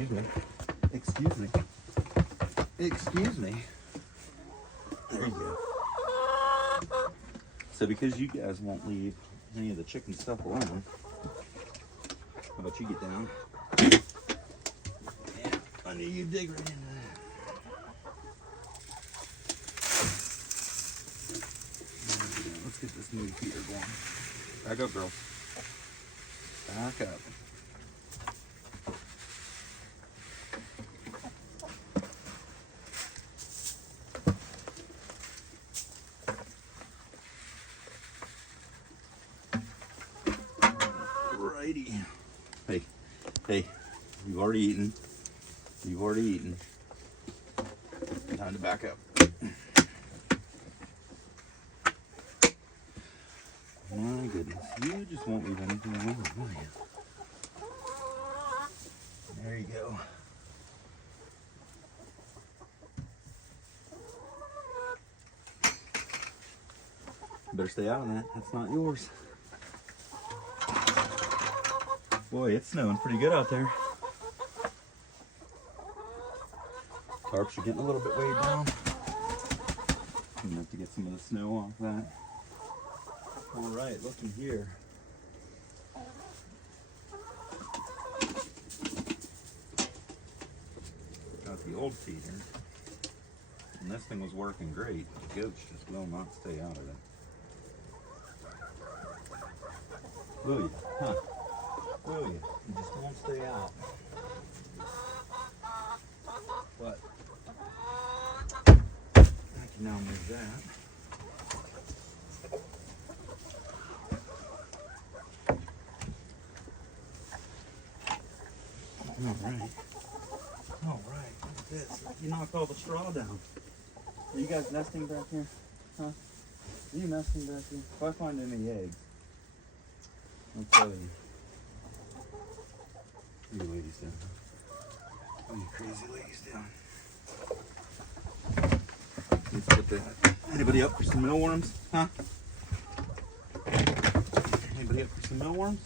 excuse me. Excuse me. Excuse me. There you go. So because you guys won't leave any of the chicken stuff alone, how about you get down? Yeah, I knew you'd dig right into that. Let's get this new feeder going. Back up, girls. Back up. Righty. Hey, hey, you've already eaten. You've already eaten. Time to back up. My goodness, you just won't leave anything alone, will you? There you go. Better stay out of that. That's not yours. Boy, it's snowing pretty good out there. Tarps are getting a little bit weighed down. I'm gonna have to get some of the snow off that. All right, looking here. Got the old feeder. And this thing was working great. The goats just will not stay out of it. Will you? Huh? Will you? You just won't stay out. But I can now move that. All right. All right. Look at this. You knocked all the straw down. Are you guys nesting back here? Huh? Are you nesting back here? If I find any eggs, I'll tell you. You ladies down. Oh, you crazy ladies down. Let's put that. Anybody up for some mealworms? Huh? Anybody up for some mealworms?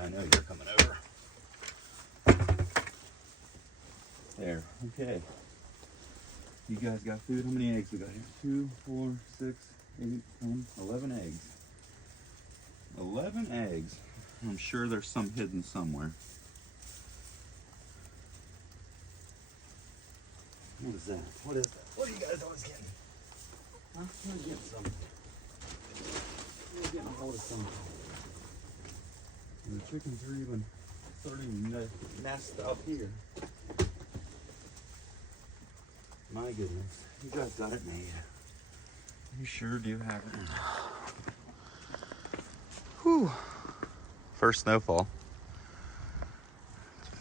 I know you're coming over. There. Okay. You guys got food? How many eggs we got here? 2, 4, 6, 8, 10, 11 eggs. 11 eggs. I'm sure there's some hidden somewhere. What is that? What is that? What are you guys always getting? Huh? You're getting something. You're getting a hold of something. And the chickens are even starting to nest up here. My goodness, you guys got it made. You sure do have it made. Whew. First snowfall.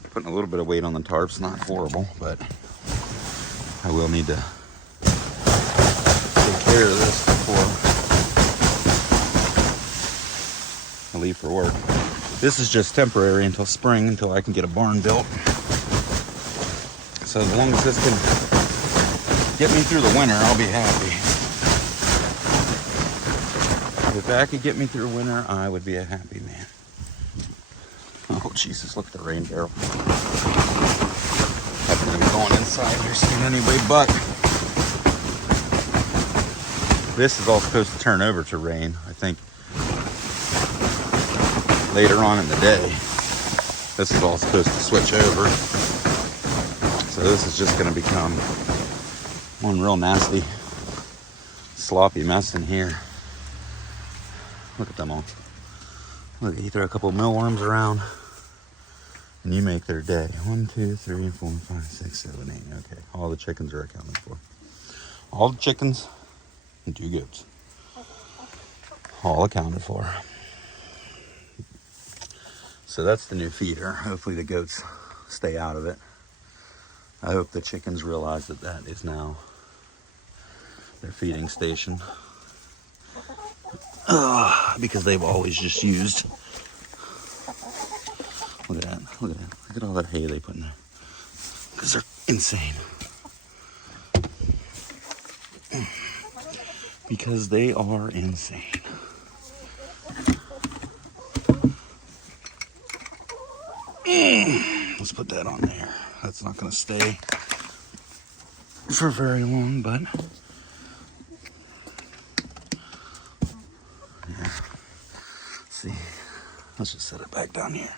Putting a little bit of weight on the tarps, not horrible, but I will need to take care of this before I leave for work. This is just temporary until spring, until I can get a barn built. So as long as this can get me through the winter, I'll be happy. If that could get me through winter, I would be a happy man. Oh Jesus, look at the rain barrel. Haven't even gone inside here, seen anybody but. This is all supposed to turn over to rain, I think. Later on in the day, this is all supposed to switch over. So this is just going to become one real nasty, sloppy mess in here. Look at them all. Look, you throw a couple of mealworms around, and you make their day. 1, 2, 3, 4, 5, 6, 7, 8. Okay, all the chickens are accounted for. All the chickens and 2 goats. All accounted for. So that's the new feeder. Hopefully the goats stay out of it. I hope the chickens realize that that is now their feeding station. Because they've always just used. Look at that. Look at that. Look at all that hay they put in there. Because they're insane. because they are insane. Let's put that on there. That's not going to stay for very long, but yeah. See, let's just set it back down here.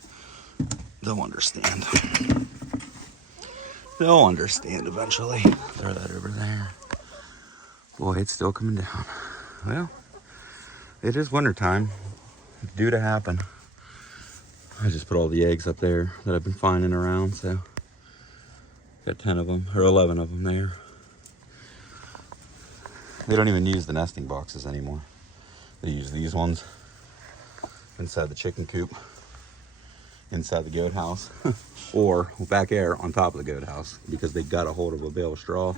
They'll understand. They'll understand eventually. Throw that over there. Boy, it's still coming down. Well, it is wintertime. It's due to happen. I just put all the eggs up there that I've been finding around, so got 10 of them, or 11 of them there. They don't even use the nesting boxes anymore. They use these ones inside the chicken coop, inside the goat house, or back air on top of the goat house, because they got a hold of a bale of straw.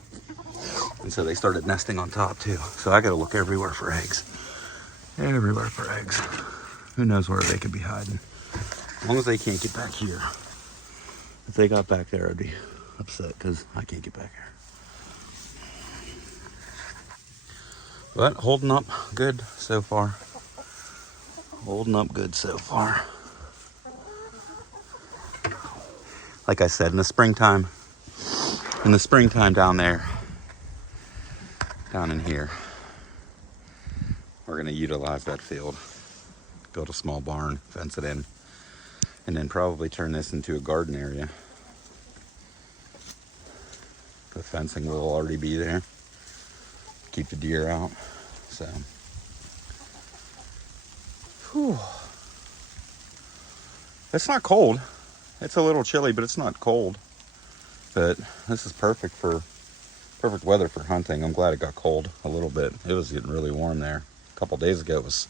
And so they started nesting on top too. So I gotta look everywhere for eggs. Everywhere for eggs. Who knows where they could be hiding. As long as they can't get back here. If they got back there, I'd be upset because I can't get back here. But holding up good so far. Holding up good so far. Like I said, in the springtime down there, down in here, we're going to utilize that field, build a small barn, fence it in, and then probably turn this into a garden area. The fencing will already be there, keep the deer out. So, whew. It's not cold. It's a little chilly, but it's not cold. But this is perfect weather for hunting. I'm glad it got cold a little bit. It was getting really warm there. A couple days ago it was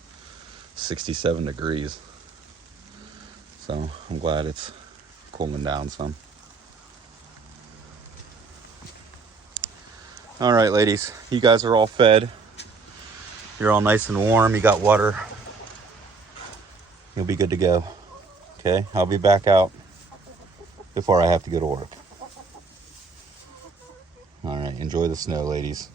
67 degrees. So I'm glad it's cooling down some. All right, ladies, you guys are all fed. You're all nice and warm. You got water. You'll be good to go. Okay, I'll be back out before I have to go to work. All right, enjoy the snow, ladies.